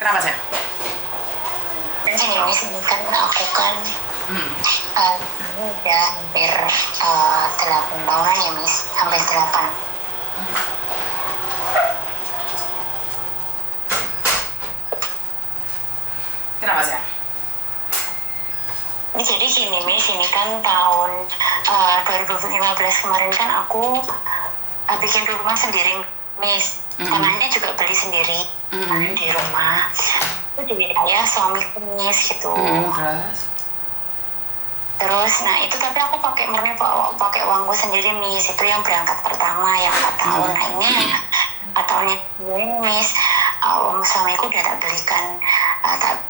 Kenapa sih? Gini Miss, ini kan aku kan ini udah hampir 8 tahunan ya Miss, hampir 8. Kenapa sih? Ini jadi gini Miss, ini kan tahun 2015 kemarin kan aku bikin rumah sendiri Miss. Tanahnya juga beli sendiri di rumah. Itu di ayah suamiku Miss gitu. Terus, nah itu tapi aku pakai uangku sendiri Miss. Itu yang berangkat pertama yang 4 tahun. Nah ini 4 tahunnya gue Miss. Suamiku udah tak belikan, tak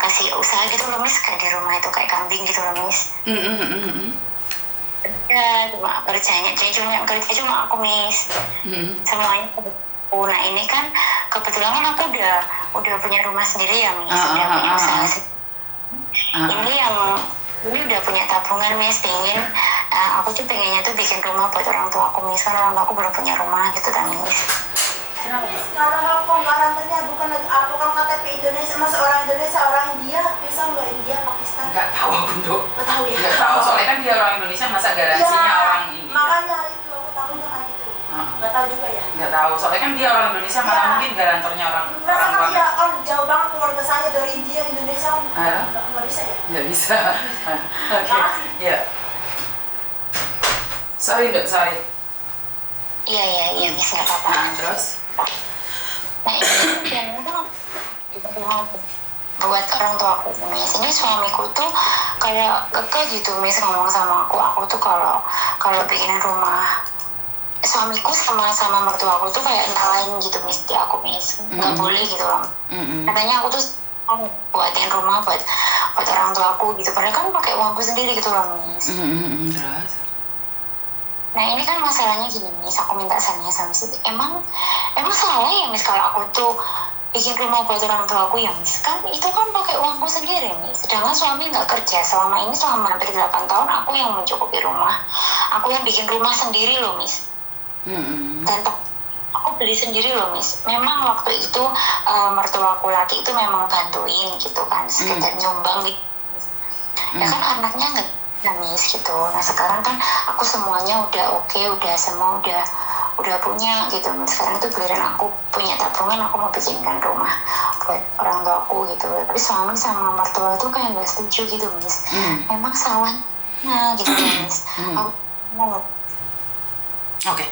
kasih usaha gitu loh Miss, kayak di rumah itu kayak kambing gitu loh Miss. Ya cuma cuma aku Miss. Semuanya nah ini kan kebetulan kan aku udah punya rumah sendiri ya Miss, udah punya usaha sendiri. Ini udah punya tabungan Miss, aku tuh pengennya tuh bikin rumah buat orang tua aku Miss, kan orang tua aku belum punya rumah gitu kan Miss. Kalau penggarantannya bukan KTP Indonesia, masa orang Indonesia, orang India, bisa nggak India, Pakistan? Nggak tahu aku Dok. Nggak tahu ya? Nggak tahu, soalnya kan dia orang Indonesia, masa garansinya ya, orang India. Makanya itu aku takutnya kayak gitu. Nggak tahu juga ya? Nggak tahu, soalnya kan dia orang Indonesia, malah mungkin garantornya orang kan luar. dia kan jauh banget keluarga saya dari India, Indonesia, nggak bisa ya? Nggak bisa. Oke, iya. Sorry Dok, sorry. Iya Miss, nggak apa-apa. Nah, terus? Nah ini yang buat orang tua aku Miss. Ini suamiku tuh kayak keke gitu Miss, ngomong sama aku tuh kalau bikin rumah, suamiku sama mertua aku tuh kayak entah gitu Miss, di aku Miss, nggak boleh gitu loh. Katanya aku tuh buatin rumah buat orang tua aku gitu, padahal kan pakai uangku sendiri gitu loh Miss. Terus? Nah ini kan masalahnya gini Miss, aku minta sarannya sama Miss. Emang salah ya Miss kalau aku tuh bikin rumah buat orang tua aku ya Miss? Kan itu kan pakai uangku sendiri Miss. Sedangkan suami nggak kerja selama hampir 8 tahun, aku yang mencukupi rumah, aku yang bikin rumah sendiri loh Miss. Dan aku beli sendiri loh Miss. Memang waktu itu mertua aku laki itu memang bantuin gitu kan, sekedar nyumbang gitu. Ya kan anaknya nggak Miss gitu. Nah sekarang kan aku semuanya udah oke, semua udah punya gitu. Sekarang tuh giliran aku punya tabungan, aku mau bikinkan rumah buat orang tua aku gitu. Tapi suami sama mertua tuh kayak nggak setuju gitu Miss. Emang salah gitu Miss. Oke.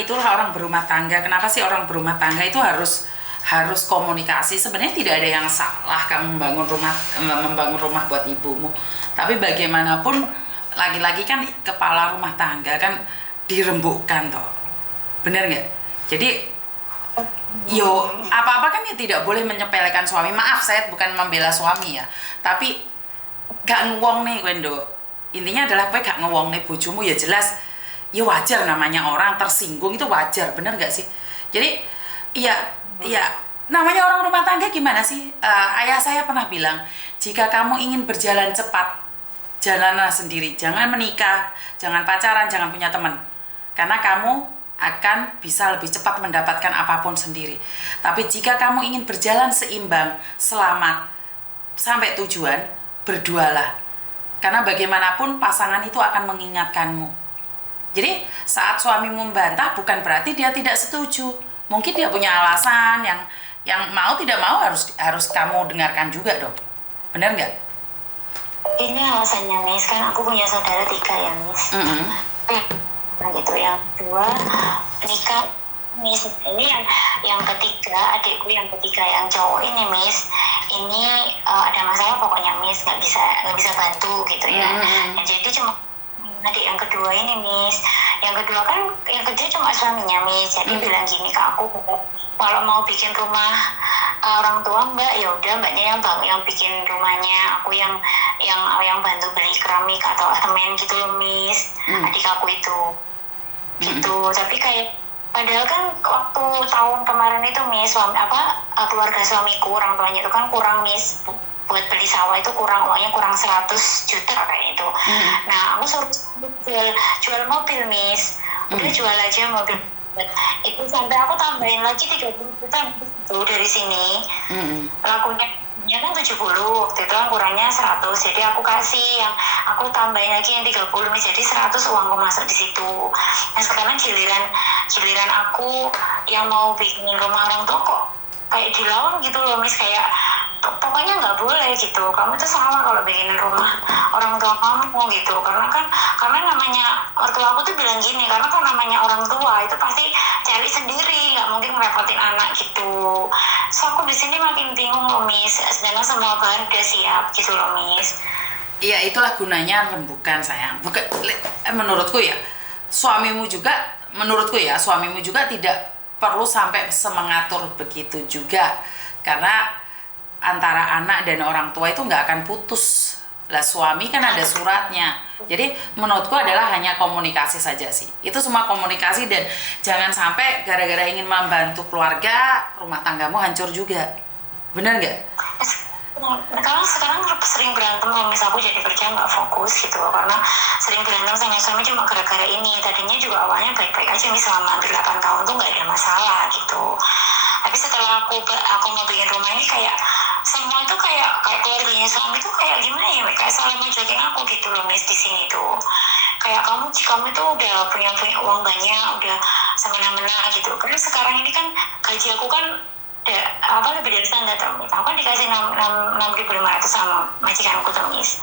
Itulah orang berumah tangga. Kenapa sih orang berumah tangga itu harus komunikasi? Sebenarnya tidak ada yang salah kamu membangun rumah buat ibumu. Tapi bagaimanapun lagi-lagi kan kepala rumah tangga kan dirembukkan toh. Bener nggak? Jadi apa-apa kan ya tidak boleh menyepelekan suami. Maaf, saya bukan membela suami ya. Tapi gak ngewong nih Wendo. Intinya adalah gue gak ngewong nih bojomu, ya jelas ya wajar, namanya orang tersinggung itu wajar, bener gak sih? Jadi ya namanya orang rumah tangga gimana sih? Ayah saya pernah bilang, jika kamu ingin berjalan cepat, jalanlah sendiri, jangan menikah, jangan pacaran, jangan punya teman, karena kamu akan bisa lebih cepat mendapatkan apapun sendiri. Tapi jika kamu ingin berjalan seimbang, selamat sampai tujuan, berdualah, karena bagaimanapun pasangan itu akan mengingatkanmu. Jadi saat suami membantah bukan berarti dia tidak setuju. Mungkin dia punya alasan yang mau tidak mau harus kamu dengarkan juga dong. Benar nggak? Ini alasannya Miss, kan aku punya saudara 3 ya Miss. Nah gitu, yang kedua nikah Miss. Ini yang ketiga, adikku yang ketiga yang cowok ini Miss. Ini ada masalah pokoknya Miss, nggak bisa bantu gitu ya. Jadi cuma adik yang kedua ini Miss. Yang kedua kan yang kerja cuma suaminya Miss. Jadi bilang gini ke aku, kalau mau bikin rumah orang tua Mbak, ya udah Mbaknya yang bikin rumahnya, aku yang bantu beli keramik atau semen gitu loh Miss. Adik aku itu gitu. Tapi kayak padahal kan waktu tahun kemarin itu Miss, keluarga suamiku, orang tuanya itu kan kurang Miss, buat beli sawah itu uangnya kurang 100 juta kayak itu. Nah aku suruh jual mobil Miss, udah jual aja mobil Itu sampai aku tambahin lagi 30 juta itu dari sini. Lakunya kan 70, waktu itu anggurannya 100, jadi aku kasih yang aku tambahin lagi yang 30, jadi 100 uangku masuk di situ. Nah sekarang giliran aku yang mau bikin rumah orang tua kok kayak dilawan gitu loh Miss, kayak pokoknya nggak boleh gitu, kamu tuh salah kalau bikin rumah orang tua kamu gitu, karena namanya ortua aku tuh bilang gini, karena kan namanya orang tua itu pasti cari sendiri, nggak mungkin merepotin anak gitu. So aku di sini makin bingung loh Miss, sedangkan semua bahan udah siap gitu loh Miss. Iya, itulah gunanya rembukan sayang. Bukan, menurutku ya, menurutku ya, suamimu juga tidak perlu sampai semengatur begitu juga, karena antara anak dan orang tua itu nggak akan putus lah. Suami kan ada suratnya, jadi menurutku adalah hanya komunikasi saja sih, itu semua komunikasi. Dan jangan sampai gara-gara ingin membantu keluarga, rumah tanggamu hancur juga, benar nggak? Karena sekarang sering berantem loh Miss, aku jadi kerja nggak fokus gitu loh, karena sering berantem sama suami cuma gara-gara ini. Tadinya juga awalnya baik-baik aja Miss, selama hampir 8 tahun tuh nggak ada masalah gitu. Tapi setelah aku mau bikin rumah ini, kayak semua itu kayak keluarganya suami tuh kayak gimana ya, kayak saling ngejakin aku gitu loh Miss di sini tuh. Kayak kamu tuh udah punya uang banyak, udah semena-mena gitu. Karena sekarang ini kan gaji aku kan lebih dari standar tuh. Aku kan dikasih 6.500 sama majikanku tuh Miss.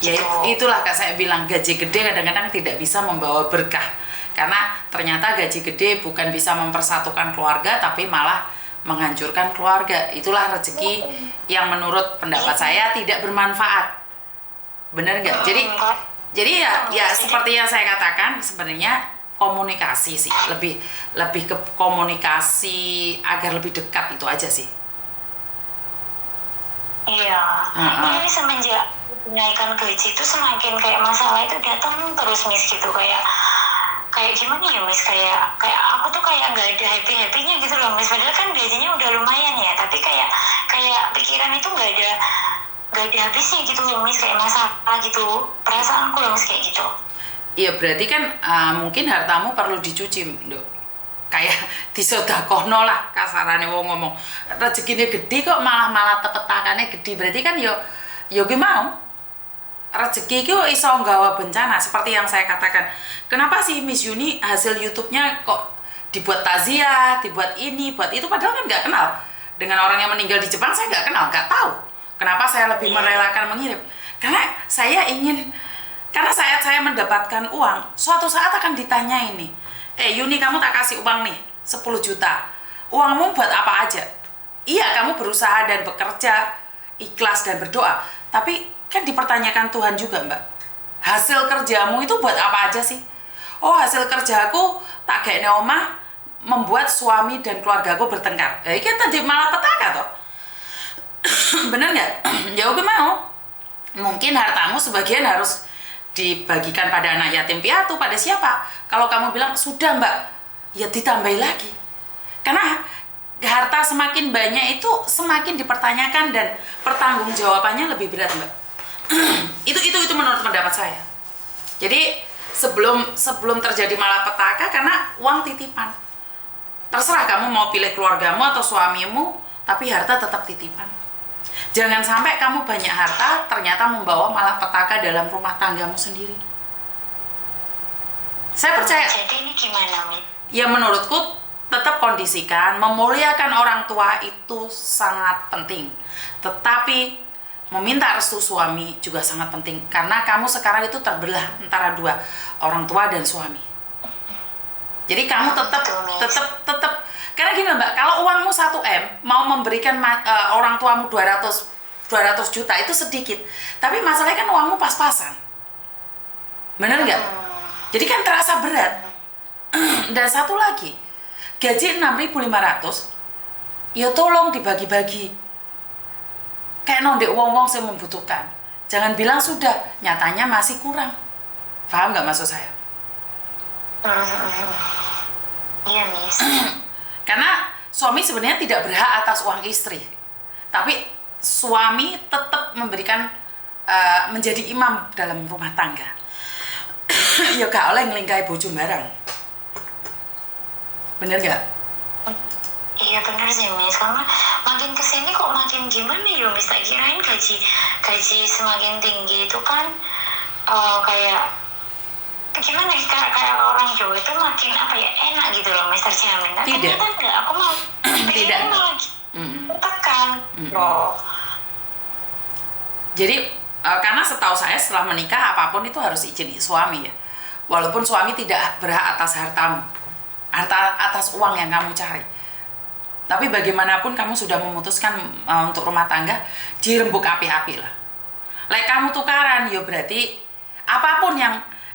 Ya itulah Kak, saya bilang gaji gede kadang-kadang tidak bisa membawa berkah, karena ternyata gaji gede bukan bisa mempersatukan keluarga, tapi malah menghancurkan keluarga. Itulah rezeki yang menurut pendapat saya tidak bermanfaat, benar nggak? Jadi ya seperti yang saya katakan, sebenarnya komunikasi sih, lebih ke komunikasi agar lebih dekat, itu aja sih. Iya, ini semenjak naikkan gaji itu semakin kayak masalah itu datang terus Miss gitu, kayak gimana ya Miss, kayak aku tuh kayak nggak ada happy-happynya gitu loh Miss. Padahal kan gajinya udah lumayan ya, tapi kayak pikiran itu nggak ada habisnya gitu loh Miss, kayak masalah gitu, perasaanku loh Miss kayak gitu. Iya, berarti kan mungkin hartamu perlu dicuci, Dok. Kayak disodakohno lah kasarannya wong ngomong. Rezekinya gede kok malah tepetakannya gede. Berarti kan yo gue mau. Rezeki itu iso nggawa bencana, seperti yang saya katakan. Kenapa sih Miss Yuni hasil YouTube-nya kok dibuat takziah, dibuat ini, buat itu, padahal kan nggak kenal. Dengan orang yang meninggal di Jepang saya nggak kenal, nggak tahu. Kenapa saya lebih merelakan mengirim? Karena saat saya mendapatkan uang, suatu saat akan ditanya ini, Yuni, kamu tak kasih uang nih 10 juta, uangmu buat apa aja? Iya, kamu berusaha dan bekerja, ikhlas dan berdoa, tapi kan dipertanyakan Tuhan juga Mbak, hasil kerjamu itu buat apa aja sih? Oh, hasil kerjaku tak kayak omah, membuat suami dan keluargaku bertengkar. Ini kan tadi malah petaka toh. Bener nggak? Ya oke mau. Mungkin hartamu sebagian harus dibagikan pada anak yatim piatu, pada siapa? Kalau kamu bilang sudah Mbak, ya ditambahi lagi. Karena harta semakin banyak itu semakin dipertanyakan dan pertanggungjawabannya lebih berat Mbak. itu menurut pendapat saya. Jadi sebelum terjadi malapetaka, karena uang titipan. Terserah kamu mau pilih keluargamu atau suamimu, tapi harta tetap titipan. Jangan sampai kamu banyak harta ternyata membawa malapetaka dalam rumah tanggamu sendiri. Saya percaya. Jadi ini gimana, Mi? Ya menurutku tetap kondisikan, memuliakan orang tua itu sangat penting. Tetapi meminta restu suami juga sangat penting, karena kamu sekarang itu terbelah antara dua, orang tua dan suami. Jadi kamu tetap karena gini Mbak, kalau uangmu 1M mau memberikan orang tuamu 200 juta itu sedikit. Tapi masalahnya kan uangmu pas-pasan. Bener nggak? Jadi kan terasa berat. Dan satu lagi, gaji 6.500, ya tolong dibagi-bagi. Kayak nondek wong-wong yang membutuhkan. Jangan bilang sudah, nyatanya masih kurang. Paham nggak maksud saya? Iya, Miss. Karena suami sebenarnya tidak berhak atas uang istri, tapi suami tetap memberikan menjadi imam dalam rumah tangga. Ya gak oleh ngelingkai bojo barang. Bener nggak? Iya bener sih Miss, karena makin kesini kok makin gimana ya Miss, tak kirain gaji semakin tinggi itu kan kayak gimana ya, kayak orang Jawa itu makin apa ya, enak gitu loh Miss, terjamin. Tapi Tidak. ternyata enggak, aku mau Tidak. malah tekan loh. Jadi karena setahu saya setelah menikah apapun itu harus izin suami ya. Walaupun suami tidak berhak atas hartamu, atas uang yang kamu cari. Tapi bagaimanapun kamu sudah memutuskan untuk rumah tangga, dirembuk api-api lah. Like kamu tukaran, ya berarti apapun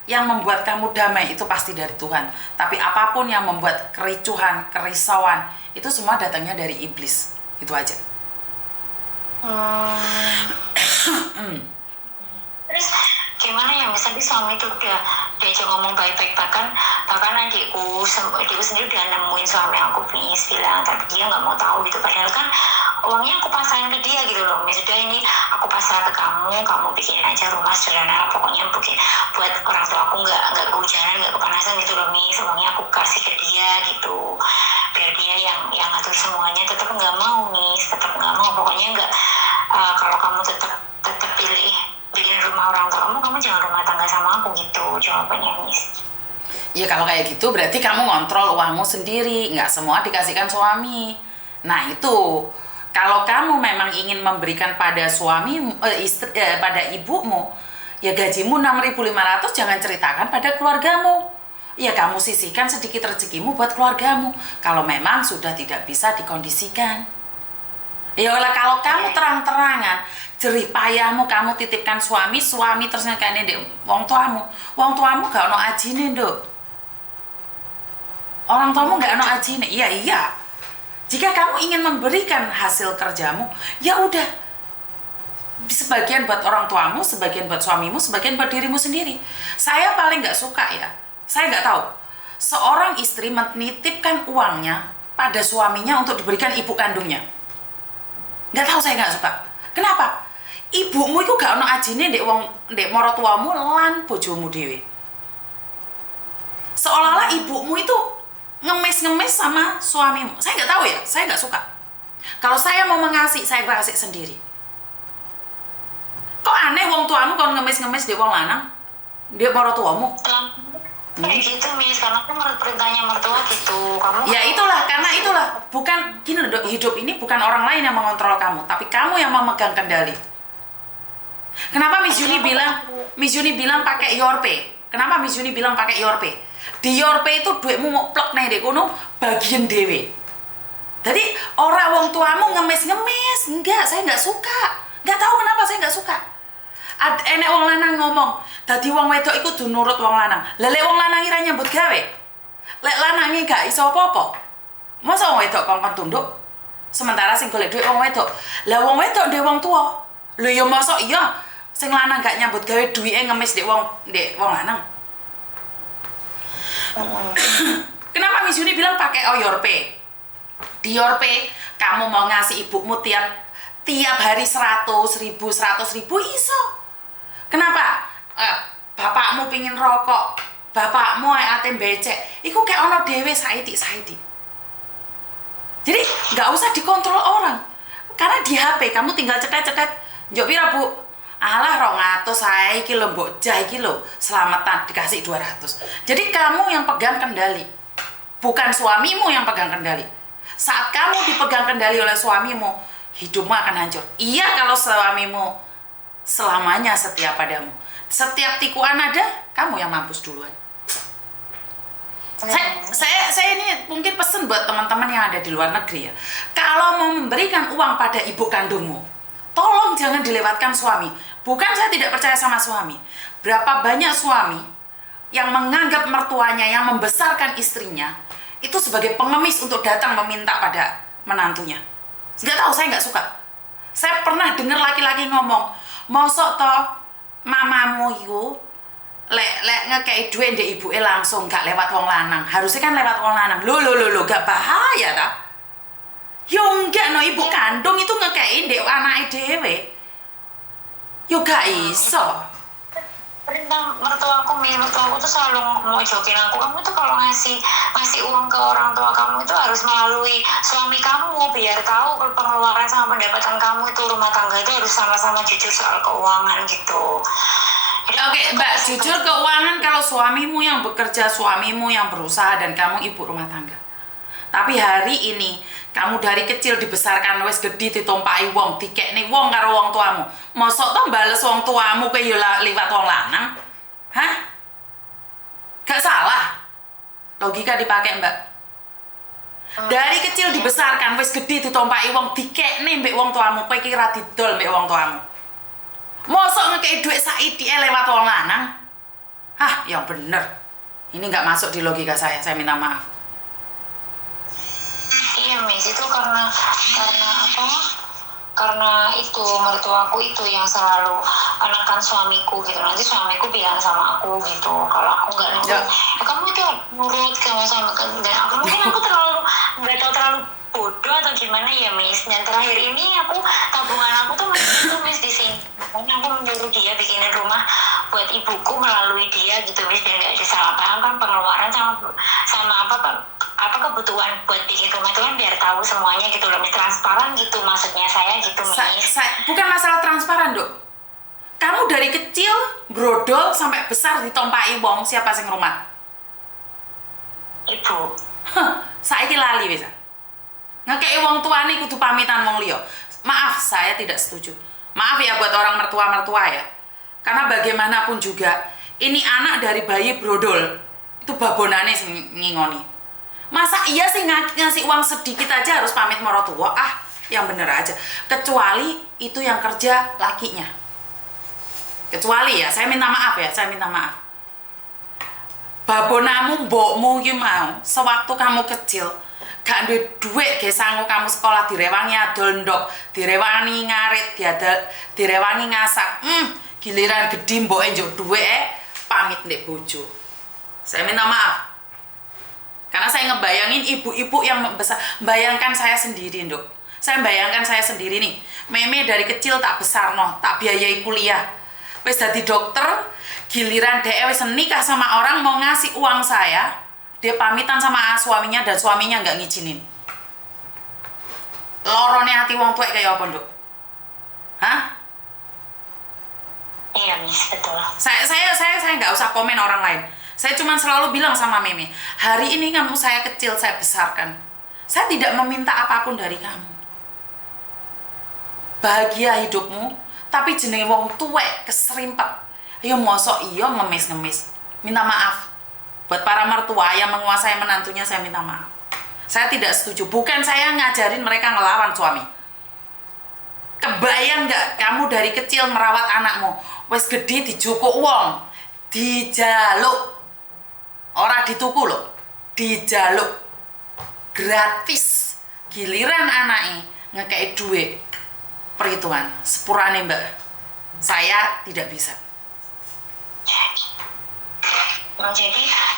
yang membuat kamu damai itu pasti dari Tuhan. Tapi apapun yang membuat kericuhan, kerisauan, itu semua datangnya dari iblis. Itu aja. Terus gimana ya Miss, tapi suami itu udah diajak ngomong baik-baik, bahkan adikku sendiri udah nemuin suami aku Miss, bilang tapi dia nggak mau tahu gitu, padahal kan uangnya aku pasrahin ke dia gitu loh Miss. Udah ini aku pasrah ke kamu bikin aja rumah sederhana, pokoknya buat orang tua aku nggak kehujanan, nggak kepanasan gitu loh Miss. Uangnya aku kasih ke dia gitu, biar dia yang ngatur semuanya. Tetap nggak mau Miss, tetap nggak mau, pokoknya nggak. Kalau kamu tetap pilih bikin rumah orang tua kamu jangan rumah tangga sama aku gitu jawabannya Miss. Ya kalau kayak gitu berarti kamu ngontrol uangmu sendiri, nggak semua dikasihkan suami. Nah itu, kalau kamu memang ingin memberikan pada suami, pada ibumu, ya gajimu 6.500 jangan ceritakan pada keluargamu. Ya kamu sisihkan sedikit rezekimu buat keluargamu, kalau memang sudah tidak bisa dikondisikan. Ya kalau kamu terang-terangan jerih payahmu kamu titipkan suami terus ngekane ndek wong tuamu gak ono ajine, Nduk. Orang tuamu gak ono ajine. Iya. Jika kamu ingin memberikan hasil kerjamu, ya udah. Sebagian buat orang tuamu, sebagian buat suamimu, sebagian buat dirimu sendiri. Saya paling gak suka ya. Saya gak tahu. Seorang istri menitipkan uangnya pada suaminya untuk diberikan ibu kandungnya. Gak tahu, saya gak suka. Kenapa? Ibumu itu gak ono ajine ndek mara tuamu lan bojomu dhewe. Seolah-olah ibumu itu ngemis-ngemis sama suamimu. Saya nggak tahu ya, saya nggak suka. Kalau saya mau mengasih, saya kasih sendiri. Kok aneh wong tuamu kon ngemis-ngemis ndek wong lanang, ndek mara tuamu? Kayak gitu Miss, karena aku menurut perintahnya mertua gitu. Kamu ya karena itulah bukan gini loh, hidup ini bukan orang lain yang mengontrol kamu, tapi kamu yang memegang kendali. Kenapa Miss Yuni bilang pakai Your Pay? Kenapa Miss Yuni bilang pakai Your Pay? Di Your Pay itu duitmu mau plek nih dek kono bagian dewe. Jadi orang wong tuamu ngemis-ngemis, enggak, saya nggak suka. Nggak tahu kenapa saya nggak suka. Enek wong lanang ngomong, dadi wong wedok iku kudu nurut wong lanang. Lah lek wong lanang ira nyambut gawe. Lek lanange gak iso apa-apa. Masa wong wedok kongkon tunduk? Sementara sing golek duit wong wedok. Lah wong wedok ndek wong tua. Lho ya masa iya sing lanang gak nyambut gawe duwike ngemis ndek wong lanang. Kenapa Miss Yuni bilang pakai Your Pay? Di Your Pay kamu mau ngasih ibumu tiap hari 100.000 iso. Kenapa? Bapakmu pingin rokok, bapakmu ate becek, iku kayak ono dhewe saiki. Jadi nggak usah dikontrol orang. Karena di HP kamu tinggal cetet, njok pira Bu? Alah 200 saya iki lho mbok jah iki lho, selamatan dikasih 200. Jadi kamu yang pegang kendali. Bukan suamimu yang pegang kendali. Saat kamu dipegang kendali oleh suamimu, hidupmu akan hancur. Iya kalau suamimu selamanya setia padamu. Setiap tikuan ada, kamu yang mampus duluan. Saya ini mungkin pesan buat teman-teman yang ada di luar negeri ya. Kalau mau memberikan uang pada ibu kandungmu, tolong jangan dilewatkan suami. Bukan saya tidak percaya sama suami. Berapa banyak suami yang menganggap mertuanya yang membesarkan istrinya itu sebagai pengemis untuk datang meminta pada menantunya. Nggak tahu, saya nggak suka. Saya pernah dengar laki-laki ngomong, mosok toh mamamu itu lek ngekei duit ndek ibuke langsung gak lewat wong lanang. Harusnya kan lewat wong lanang. Lo gak bahaya ta? Yo enggak no, ibu kandung itu ngekei ndek anake dhewe. Yo gak iso. Tentang mertua aku tuh selalu mau jokin aku, kamu tuh kalau ngasih uang ke orang tua kamu itu harus melalui suami kamu, biar tahu kalau pengeluaran sama pendapatan kamu itu rumah tangga itu harus sama-sama jujur soal keuangan gitu. Oke, Mbak, jujur keuangan kalau suamimu yang bekerja, suamimu yang berusaha, dan kamu ibu rumah tangga. Tapi hari ini kamu dari kecil dibesarkan wis gede ditompaki wong, dikekne wong karo wong tuamu. Mosok to bales wong tuamu kowe yo liwat wong lanang? Hah? Gak salah. Logika dipakai, Mbak. Dari kecil dibesarkan wis gede ditompaki wong, dikekne mbek wong tuamu, kowe iki ra didol mbek wong tuamu. Mosok ngekei duit saiki lewat wong lanang? Hah, yang bener. Ini nggak masuk di logika saya minta maaf. Iya Miss, itu karena apa? Karena itu mertuaku itu yang selalu anak suamiku gitu. Nanti suamiku bilang sama aku gitu, kalau aku nggak nurut, ya, kamu itu nurut kamu sama dan aku mungkin aku nggak tahu terlalu bodoh atau gimana ya Miss. Dan terakhir ini tabungan aku tuh masih Miss di sini. Makanya aku menyuruh dia bikinin rumah buat ibuku melalui dia gitu Miss, biar nggak ada salah paham kan pengeluaran sama apa kebutuhan buat bikin rumah itu kan biar tahu semuanya gitu loh, transparan gitu maksudnya saya gitu Miss. Bukan masalah transparan Dok, kamu dari kecil brodol sampai besar ditompaki wong, siapa sing rumah? Ibu. Saiki lali wis. Ngekei wong tuane kudu pamitan wong liya. Maaf, saya tidak setuju. Maaf ya buat orang mertua ya. Karena bagaimanapun juga ini anak dari bayi brodol. Itu babonane sing ngingoni. Masa iya sih ngasih uang sedikit aja harus pamit mertua? Ah, yang bener aja. Kecuali itu yang kerja lakinya. Kecuali ya, saya minta maaf ya, saya minta maaf. Babonamu, mbokmu iki mau, sewaktu kamu kecil, gak duit ge sanggup kamu sekolah direwangi adol ndok, direwangi ngarit, direwangi ngasak. Giliran gede mboke njuk duit pamit ndek bojo. Saya minta maaf. Karena saya ngebayangin ibu-ibu yang besar, bayangkan saya sendiri, Dok. Saya bayangkan saya sendiri nih. Meme dari kecil tak besar no, tak biayai kuliah. Wis dadi dokter, giliran dhek wis nikah sama orang mau ngasih uang saya, dia pamitan sama suaminya dan suaminya nggak ngizinin. Lorone hati wong tuwek kayak apa, Dok? Hah? Iya, Miss, betul. Saya nggak usah komen orang lain. Saya cuma selalu bilang sama Mimi, hari ini kamu saya kecil, saya besarkan. Saya tidak meminta apapun dari kamu. Bahagia hidupmu, tapi jenenge wong tuwek keserimpet. Ayo mosok iya ngemis-ngemis. Minta maaf. Buat para mertua yang menguasai menantunya, saya minta maaf. Saya tidak setuju. Bukan saya ngajarin mereka ngelawan suami. Kebayang nggak kamu dari kecil merawat anakmu, wes gede dijukuk wong, dijaluk. Orang dituku loh, dijaluk gratis. Giliran anaknya ngekei duit perhitungan sepurane Mbak. Saya tidak bisa.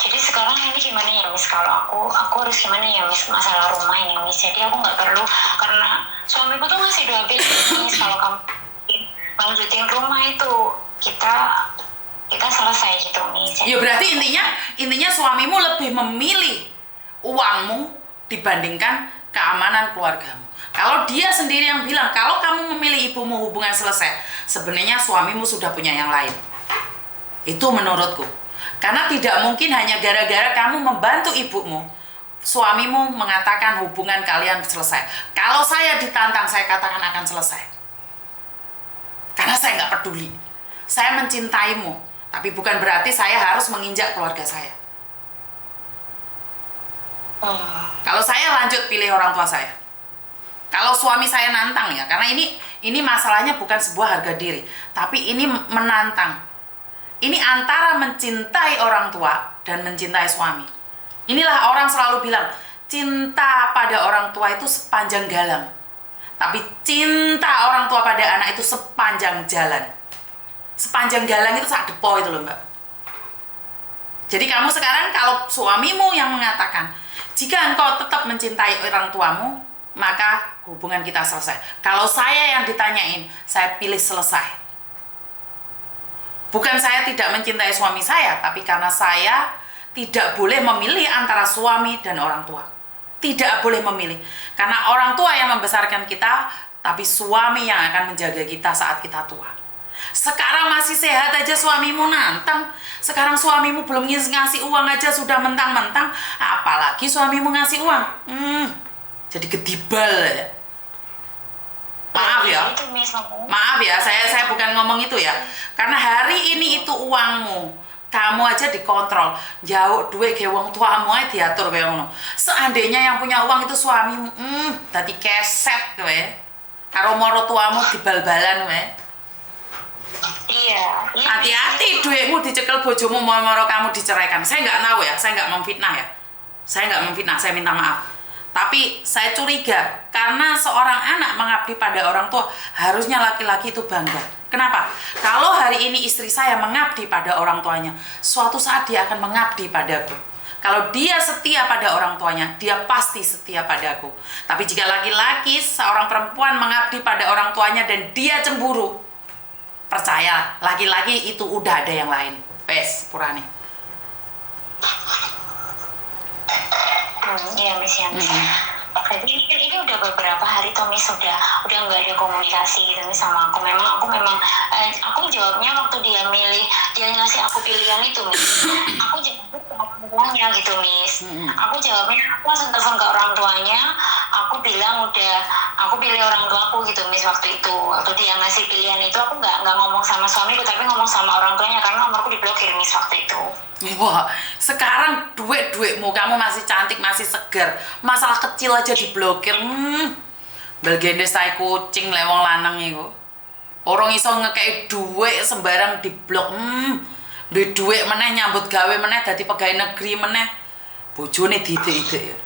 Jadi sekarang ini gimana ya Miss, kalau aku harus gimana ya Miss masalah rumah ini Miss. Jadi aku nggak perlu, karena suamiku tuh ngasih 2 bilion Miss, kalau kamu lanjutin rumah itu kita selesai gitu Miss. Ya berarti intinya suamimu lebih memilih uangmu dibandingkan keamanan keluargamu. Kalau dia sendiri yang bilang kalau kamu memilih ibumu hubungan selesai, sebenarnya suamimu sudah punya yang lain. Itu menurutku. Karena tidak mungkin hanya gara-gara kamu membantu ibumu, suamimu mengatakan hubungan kalian selesai. Kalau saya ditantang, saya katakan akan selesai. Karena saya nggak peduli. Saya mencintaimu. Tapi bukan berarti saya harus menginjak keluarga saya. Kalau saya lanjut pilih orang tua saya. Kalau suami saya nantang ya, karena ini masalahnya bukan sebuah harga diri, tapi ini menantang. Ini antara mencintai orang tua dan mencintai suami. Inilah orang selalu bilang, cinta pada orang tua itu sepanjang galang. Tapi cinta orang tua pada anak itu sepanjang jalan. Sepanjang galang itu sak depo itu loh Mbak. Jadi kamu sekarang kalau suamimu yang mengatakan, jika engkau tetap mencintai orang tuamu, maka hubungan kita selesai. Kalau saya yang ditanyain, saya pilih selesai. Bukan saya tidak mencintai suami saya, tapi karena saya tidak boleh memilih antara suami dan orang tua. Tidak boleh memilih. Karena orang tua yang membesarkan kita, tapi suami yang akan menjaga kita saat kita tua. Sekarang masih sehat aja suamimu nantang. Sekarang suamimu belum ngasih uang aja sudah mentang-mentang. Apalagi suamimu ngasih uang. Jadi gedibal ya. Maaf ya, saya bukan ngomong itu ya. Karena hari ini itu uangmu. Kamu aja dikontrol. Jauh duit ke wong tuamu aja diatur kayak ngono. Seandainya yang punya uang itu suamimu, dadi keset kowe. Karo moro tuamu dibal-balan kowe. Iya. Hati-hati duitmu dicekel bojomu moro kamu diceraikan. Saya nggak tahu ya, saya nggak memfitnah ya. Saya nggak memfitnah, saya minta maaf. Tapi saya curiga karena seorang anak mengabdi pada orang tua, harusnya laki-laki itu bangga. Kenapa? Kalau hari ini istri saya mengabdi pada orang tuanya, suatu saat dia akan mengabdi padaku. Kalau dia setia pada orang tuanya, dia pasti setia padaku. Tapi jika laki-laki, seorang perempuan mengabdi pada orang tuanya dan dia cemburu, percaya, laki-laki itu udah ada yang lain. Pes, Purani. Iya Miss ya Miss. Jadi ini udah beberapa hari tuh Miss udah nggak ada komunikasi gitu Miss sama aku. Aku memang aku jawabnya waktu dia ngasih aku pilihan itu Miss. Aku jawab ke orang tuanya gitu Miss. Aku jawabnya aku langsung telepon ke orang tuanya. Aku bilang aku pilih orang tuaku gitu Miss waktu itu. Waktu dia ngasih pilihan itu aku nggak ngomong sama suamiku tapi ngomong sama orang tuanya karena nomorku diblokir Miss waktu itu. Wah, sekarang duitmu kamu masih cantik, masih segar. Masalah kecil aja diblokir. Belgendes tai kucing lewong lanang iku. Orang iso ngekei duit sembarang diblok. Duit meneh nyambut gawe meneh dadi pegawai negeri meneh. Bojone didik-didik ya.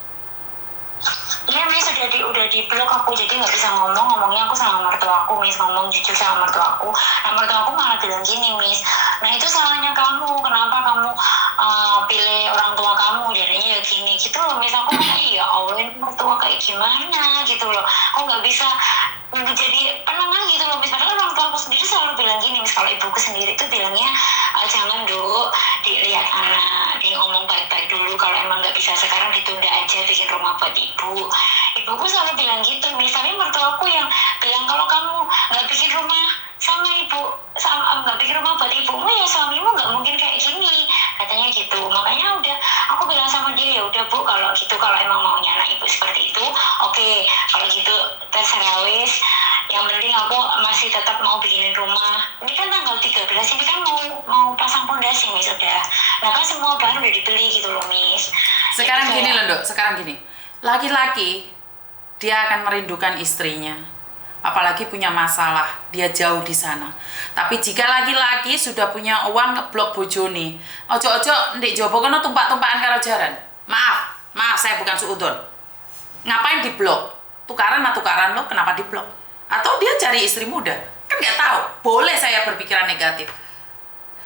Iya Miss udah di blok aku jadi nggak bisa ngomongnya aku sama mertuaku Miss, ngomong jujur sama mertuaku. Nah mertuaku malah bilang gini Miss, nah itu salahnya kamu, kenapa kamu pilih orang tua kamu jadinya ya gini gitu loh Miss. Aku kayak iya Allah ini mertua kayak gimana gitu loh, kok nggak bisa jadi penenang gitu loh Miss. Padahal orang tua aku sendiri selalu bilang gini Miss, kalau ibuku sendiri tuh bilangnya jangan dulu dilihat anak, dia ngomong baik-baik dulu, kalau emang nggak bisa sekarang ditunda aja bikin rumah buat ibuku selalu bilang gitu Miss. Tapi mertuaku yang bilang kalau kamu nggak bikin rumah nggak bikin rumah buat ibumu ya suamimu nggak mungkin kayak gini katanya gitu. Makanya udah aku bilang sama dia ya udah Bu, kalau gitu kalau emang maunya anak ibu seperti itu oke, kalau gitu terserah wis, yang penting aku masih tetap mau bikinin rumah. Ini kan tanggal 13 ini kan mau pasang pondasi Miss udah. Nah kan semua bahan udah dibeli gitu loh Miss. Sekarang gini loh Dok, sekarang gini. Laki-laki dia akan merindukan istrinya. Apalagi punya masalah, dia jauh di sana. Tapi jika laki-laki sudah punya uang ngeblok bojone, ojo-ojo ndek jowo kono tumpak-tumpakan karo jaran. Maaf, saya bukan suudon. Ngapain diblok? Tukaran lo, kenapa diblok? Atau dia cari istri muda? Kan nggak tahu. Boleh saya berpikiran negatif.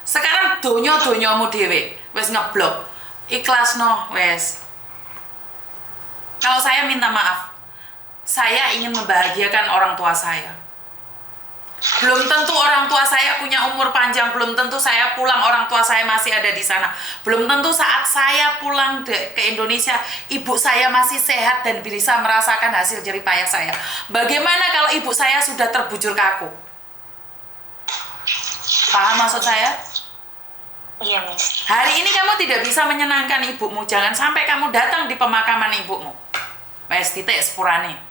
Sekarang donyo-donyomu dhewe wes ngeblok. Ikhlasno wes. Kalau saya minta maaf, saya ingin membahagiakan orang tua saya. Belum tentu orang tua saya punya umur panjang, belum tentu saya pulang orang tua saya masih ada di sana. Belum tentu saat saya pulang ke Indonesia, ibu saya masih sehat dan bisa merasakan hasil jerih payah saya. Bagaimana kalau ibu saya sudah terbujur kaku? Paham maksud saya? Iya, Miss. Hari ini kamu tidak bisa menyenangkan ibumu, jangan sampai kamu datang di pemakaman ibumu. Wes titik sepurane.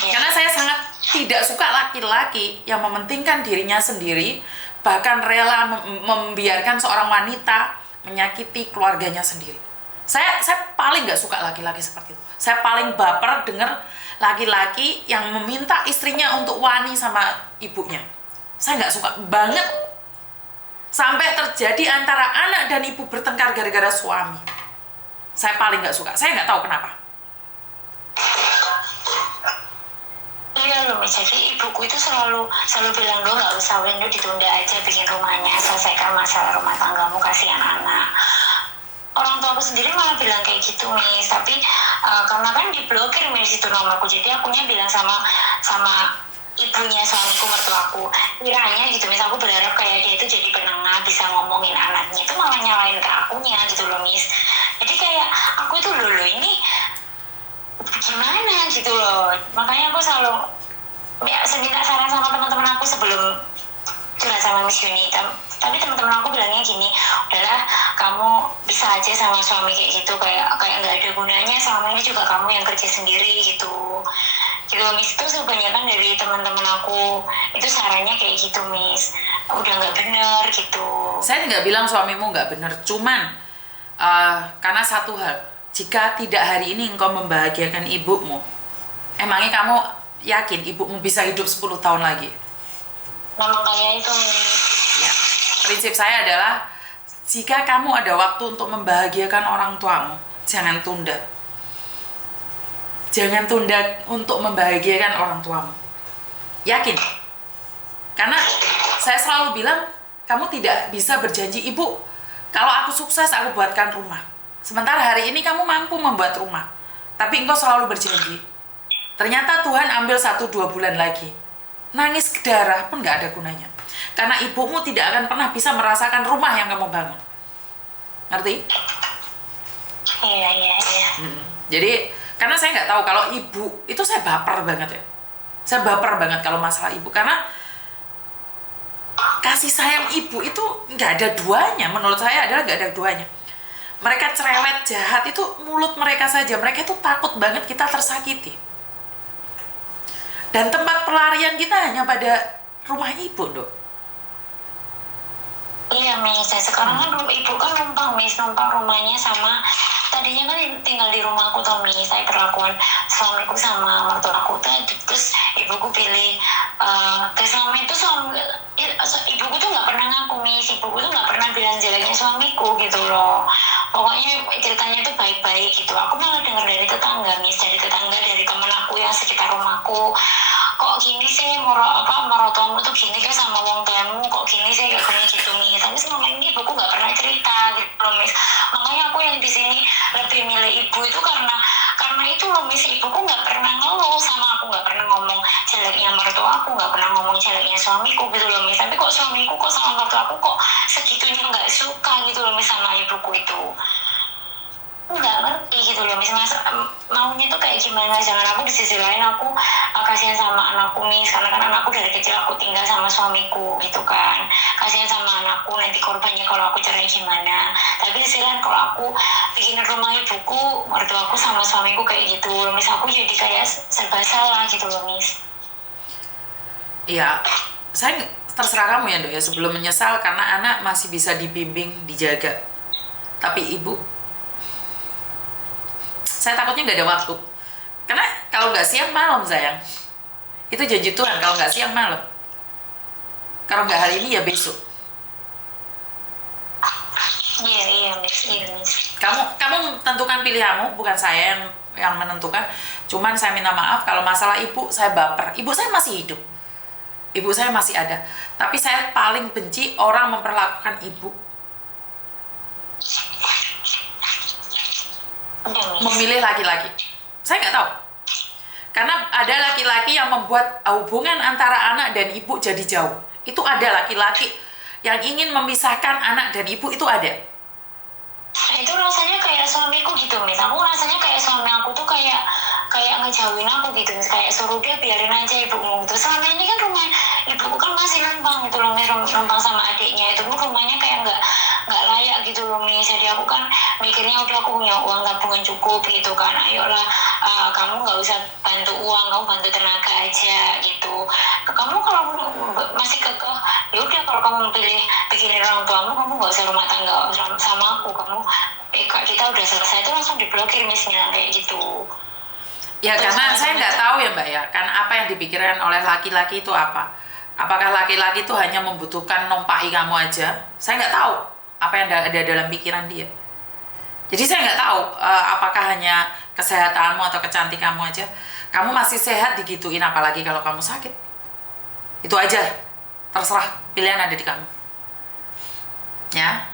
Karena saya sangat tidak suka laki-laki yang mementingkan dirinya sendiri, bahkan rela membiarkan seorang wanita menyakiti keluarganya sendiri. Saya paling nggak suka laki-laki seperti itu. Saya paling baper dengar laki-laki yang meminta istrinya untuk wani sama ibunya. Saya nggak suka banget. Sampai terjadi antara anak dan ibu bertengkar gara-gara suami. Saya paling nggak suka. Saya nggak tahu kenapa. Iya loh, jadi ibuku itu selalu bilang lo nggak usah Wendo, ditunda aja bikin rumahnya, selesaikan masalah rumah tanggamu, kasihan anak. Orang tua aku sendiri malah bilang kayak gitu Miss, tapi karena kan diblokir Miss itu nomorku, jadi akunya bilang sama ibunya suamiku, mertuaku, kiranya gitu, misal aku berharap kayak dia itu jadi penengah, bisa ngomongin anaknya, itu malah nyalain ke akunya gitu loh Miss. Jadi kayak aku itu loh ini gimana gitu loh, makanya aku selalu ya, minta saran sama teman-teman aku sebelum curhat sama Miss Yuni. Tapi teman-teman aku bilangnya gini, udahlah kamu bisa aja sama suami kayak gitu, kayak nggak ada gunanya, selama ini juga kamu yang kerja sendiri gitu Miss. Itu kebanyakan dari teman-teman aku itu sarannya kayak gitu Miss, udah nggak bener gitu. Saya nggak bilang suamimu nggak bener, cuman karena satu hal, jika tidak hari ini engkau membahagiakan ibumu, emangnya kamu yakin ibumu bisa hidup 10 tahun lagi? Memang kayak itu ya, prinsip saya adalah jika kamu ada waktu untuk membahagiakan orang tuamu, jangan tunda untuk membahagiakan orang tuamu, yakin. Karena saya selalu bilang, kamu tidak bisa berjanji, ibu kalau aku sukses aku buatkan rumah, sementara hari ini kamu mampu membuat rumah, tapi engkau selalu berjanji. Ternyata Tuhan ambil 1-2 bulan lagi, nangis darah pun gak ada gunanya. Karena ibumu tidak akan pernah bisa merasakan rumah yang kamu bangun. Ngerti? Iya. Jadi, karena saya nggak tahu, kalau ibu, itu saya baper banget ya. Saya baper banget kalau masalah ibu. Karena kasih sayang ibu itu nggak ada duanya. Menurut saya adalah nggak ada duanya. Mereka cerewet, jahat, itu mulut mereka saja. Mereka itu takut banget kita tersakiti. Dan tempat pelarian kita hanya pada rumah ibu, Dok. Iya Miss, sekarang kan ibu kan numpang rumahnya sama, tadinya kan tinggal di rumahku tuh Miss, saya perlakuan suamiku sama mertuaku tuh, terus ibuku pilih selama itu ibuku tuh nggak pernah ngaku Miss, ibuku tuh nggak pernah bilang jeleknya suamiku gitu loh, pokoknya ceritanya tuh baik-baik gitu. Aku malah dengar dari tetangga Miss, dari temen aku yang sekitar rumahku, kok gini sih mertuamu tuh gini kan sama wong tuamu, kok gini sih kayak gini gitu Miss. Tapi selama ini ibuku nggak pernah cerita gitu loh Miss, makanya aku yang di sini lebih milih ibu itu karena itu loh Miss, ibuku nggak pernah ngeluh sama aku, nggak pernah ngomong jeleknya mertua aku, nggak pernah ngomong jeleknya suamiku gitu loh Miss. Tapi kok suamiku kok sama mertua aku kok segitunya nggak suka gitu loh Miss sama ibuku itu, nggak ngerti gitu loh Miss. Maunya tuh kayak gimana? Jangan aku di sisi lain aku kasihan sama anakku Miss, karena kan anakku dari kecil aku tinggal sama suamiku gitu kan, kasihan sama anakku, nanti korbannya kalau aku cerai gimana. Tapi di sisi lain kalau aku bikin rumah ibuku, mertua aku sama suamiku kayak gitu loh Miss, aku jadi kayak serba salah gitu loh Miss. Iya, saya terserah kamu ya Dok ya, sebelum menyesal, karena anak masih bisa dibimbing, dijaga. Tapi ibu, saya takutnya nggak ada waktu. Karena kalau nggak siang malam sayang. Itu janji Tuhan, kalau nggak siang malam. Kalau nggak hari ini ya besok. Iya Miss. Kamu tentukan pilihanmu, bukan saya yang menentukan. Cuman saya minta maaf kalau masalah ibu saya baper. Ibu saya masih hidup. Ibu saya masih ada. Tapi saya paling benci orang memperlakukan ibu memilih laki-laki. Saya nggak tahu. Karena ada laki-laki yang membuat hubungan antara anak dan ibu jadi jauh. Itu ada laki-laki yang ingin memisahkan anak dan ibu, itu ada. Itu rasanya kayak suamiku gitu Miss. Aku rasanya kayak suami aku tuh kayak ngejauhin aku gitu Miss. Kayak suruh dia biarin aja ibumu gitu. Selama ini kan rumah ibuku kan masih numpang gitu loh Miss, numpang sama adiknya. Itu pun rumahnya kayak nggak layak gitu loh Miss. Jadi aku kan mikirnya udah aku punya uang tabungan cukup gitu kan. Ayolah kamu nggak usah bantu uang, kamu bantu tenaga aja gitu. Kamu kalau masih kekeh, yaudah kalau kamu pilih bikinin orang tuamu, kamu nggak usah rumah tangga sama aku. Kamu kita udah selesai, itu langsung diblokir Missnya kayak gitu. Ya terus karena saya nggak tahu ya Mbak ya, kan apa yang dipikirkan oleh laki-laki itu apa? Apakah laki-laki itu hanya membutuhkan nompai kamu aja? Saya nggak tahu apa yang ada dalam pikiran dia. Jadi saya nggak tahu apakah hanya kesehatanmu atau kecantikanmu aja. Kamu masih sehat digituin, apalagi kalau kamu sakit. Itu aja, terserah, pilihan ada di kamu. Ya.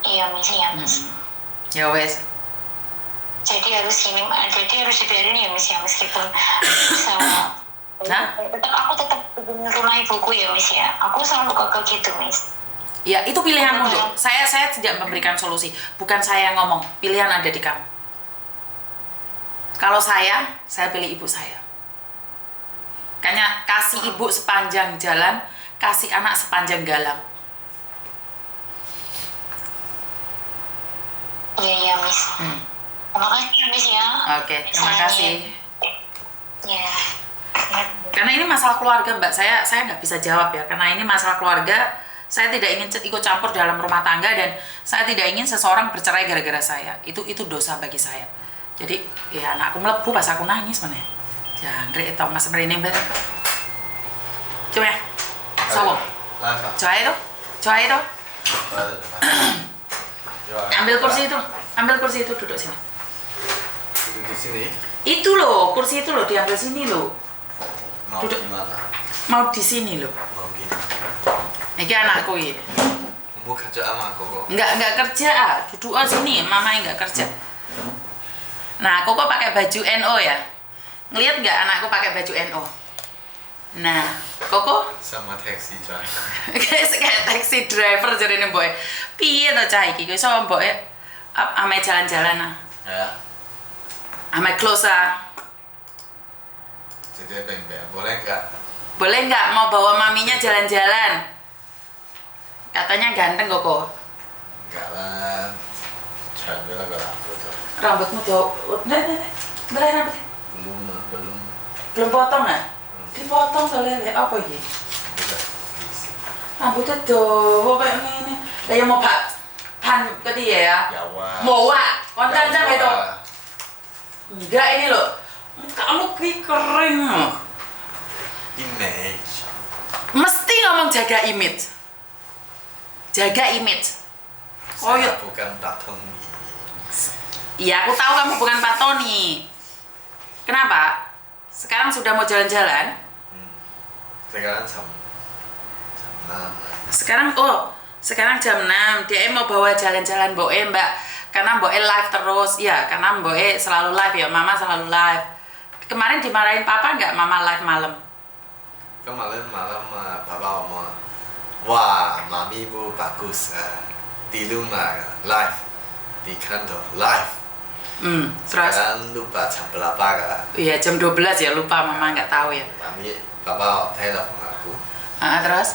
Iya Miss, ya Miss. Ya wes. jadi harus dibiarin ya Miss ya, meskipun sama Nah, aku tetap di rumah ibuku ya Miss ya, aku selalu kekeh gitu Miss. ya itu pilihanmu dong. Saya tidak memberikan solusi, bukan saya yang ngomong. Pilihan ada di kamu. Kalau saya pilih ibu saya. Kayaknya kasih ibu sepanjang jalan, kasih anak sepanjang galang. Iya Miss. Terima kasih ya Miss ya. Oke, terima kasih. Ya. Karena ini masalah keluarga Mbak, saya nggak bisa jawab ya. Karena ini masalah keluarga, saya tidak ingin ikut campur dalam rumah tangga dan saya tidak ingin seseorang bercerai gara-gara saya. Itu dosa bagi saya. Jadi ya anakku melebu pas aku nangis mana. Jangkrik itu mas merinding banget. Coba ya, sawong. Coba itu. Ambil kursi itu, duduk sini. Duduk di sini. Itu loh, kursi itu loh, diambil sini loh. Mau Duduk. gimana? Mau di sini loh. Mau gini. Ini anakku ini. Mau kerja sama aku kok. Enggak kerja, duduk sini, mama enggak kerja. Nah, Koko pakai baju NO ya. Ngelihat nggak anakku pakai baju NO? Nah, Koko Sama taxi driver. kayak taxi driver jadi nih boy. Piye to cah iki? Kowe iso mboke ame jalan-jalan ah. Ya. Ame close ah. Jadi beng-beng. Boleh nggak? Boleh nggak mau bawa maminya jalan-jalan? Katanya ganteng Koko. Nggak lah. Jangan bilang aku tuh. Rambutmu jauh. Nek. Belah rambut. Belum potong nggak? Dipotong soalnya apa ini? Udah. Please. Rambutnya dawa kayak gini. Lah ya mau pan ke dia ya? Ya wah. Mau wak, konten Ya, itu. wah. Enggak ini loh. Kamu kering. Image. Mesti ngomong jaga image. Jaga image. Oh Saya iya. bukan Pak Tony. Iya, aku tahu kamu bukan Pak Tony. Kenapa? Sekarang sudah mau jalan-jalan. Sekarang jam 6. Sekarang jam 6. Dia mau bawa jalan-jalan Mbok Mbak. Karena Mbok live terus. Ya, karena Mbok selalu live ya. Mama selalu live. Kemarin dimarahin papa nggak mama live malam? Kemarin malam Papa ngomong, wah mamimu bagus di rumah live, di kantor live. Terus? Sekarang lupa jam berapa kan? Iya, jam 12 ya, lupa mama nggak tahu ya. Papa telepon aku. Terus?